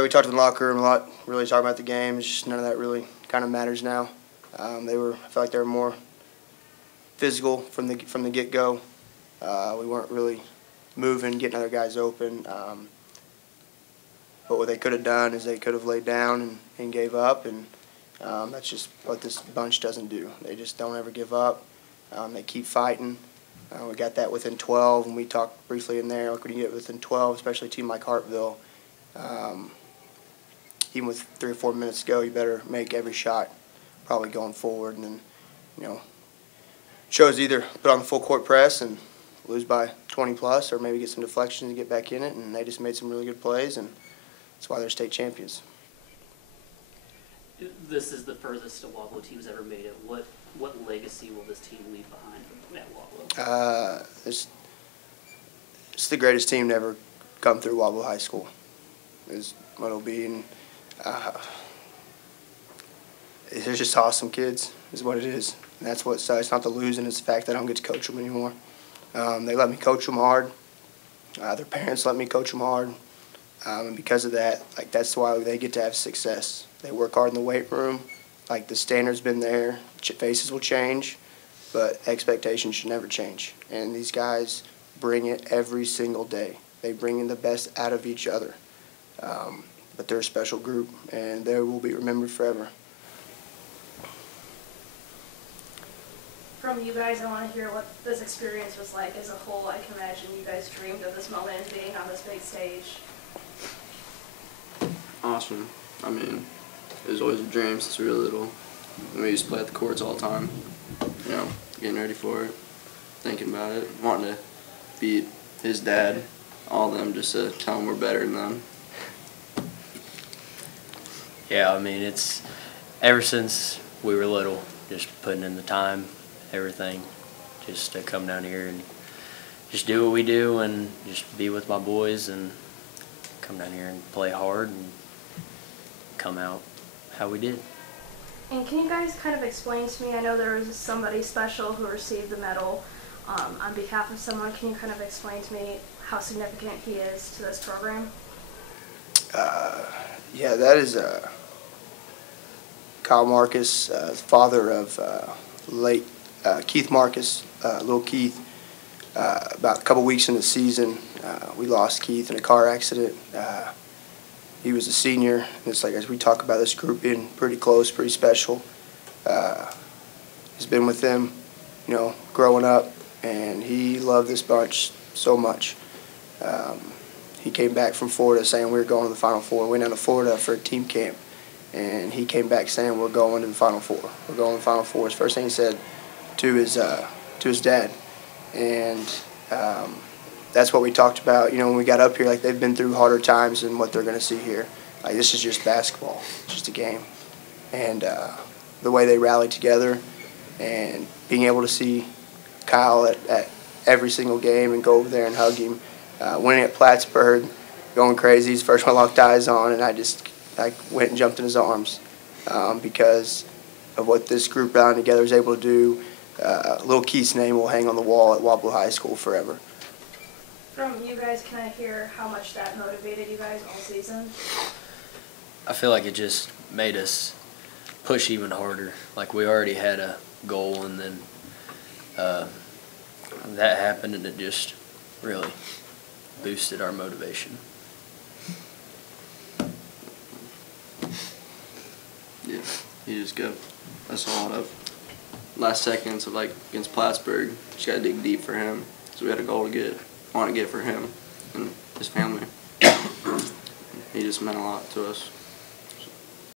We talked in the locker room a lot, really talking about the game. It's just none of that really kind of matters now. I felt like they were more physical from the get-go. We weren't really moving, getting other guys open. But what they could have done is they could have laid down and gave up, and that's just what this bunch doesn't do. They just don't ever give up. They keep fighting. We got that within 12, and we talked briefly in there. Like when you get within 12, especially a team like Hartville, even with 3 or 4 minutes to go, you better make every shot probably going forward. And then, chose either put on the full court press and lose by 20 plus, or maybe get some deflections and get back in it. And they just made some really good plays, and that's why they're state champions. This is the furthest a Weaubleau team's ever made it. What legacy will this team leave behind at Weaubleau? It's the greatest team to ever come through Weaubleau High School. Is what it'll be, and they're just awesome kids. Is what it is. And that's what it's not the losing. It's the fact that I don't get to coach them anymore. They let me coach them hard. Their parents let me coach them hard, and because of that, that's why they get to have success. They work hard in the weight room. The standard's been there. Faces will change, but expectations should never change. And these guys bring it every single day. They bring in the best out of each other. But they're a special group, and they will be remembered forever. From you guys, I want to hear what this experience was like as a whole. I can imagine you guys dreamed of this moment and being on this big stage. Awesome. I mean, it was always a dream since we were little. We used to play at the courts all the time, getting ready for it, thinking about it, wanting to beat his dad, all of them, just to tell them we're better than them. Yeah, I mean, it's ever since we were little, just putting in the time, everything, just to come down here and just do what we do and just be with my boys and come down here and play hard and come out how we did. And can you guys kind of explain to me, I know there was somebody special who received the medal on behalf of someone. Can you kind of explain to me how significant he is to this program? Yeah, that is Kyle Marcus, father of late Keith Marcus, little Keith. About a couple weeks in the season, we lost Keith in a car accident. He was a senior, and it's as we talk about this group being pretty close, pretty special. He's been with them, growing up, and he loved this bunch so much. He came back from Florida saying we were going to the Final Four. We went down to Florida for a team camp, and he came back saying we're going to the Final Four. We're going to the Final Four. His first thing he said to his dad, and that's what we talked about. When we got up here, they've been through harder times than what they're going to see here. This is just basketball, it's just a game, and the way they rallied together, and being able to see Kyle at every single game and go over there and hug him, winning at Plattsburgh, going crazy. He's the first one I locked eyes on, and I went and jumped in his arms because of what this group rallying together is able to do. Little Keith's name will hang on the wall at Weaubleau High School forever. From you guys, can I hear how much that motivated you guys all season? I feel like it just made us push even harder. We already had a goal, and then that happened, and it just really boosted our motivation. Yeah, you just got us all out of last seconds of against Plattsburgh. Just got to dig deep for him. So we had a goal to want to get for him and his family. He just meant a lot to us.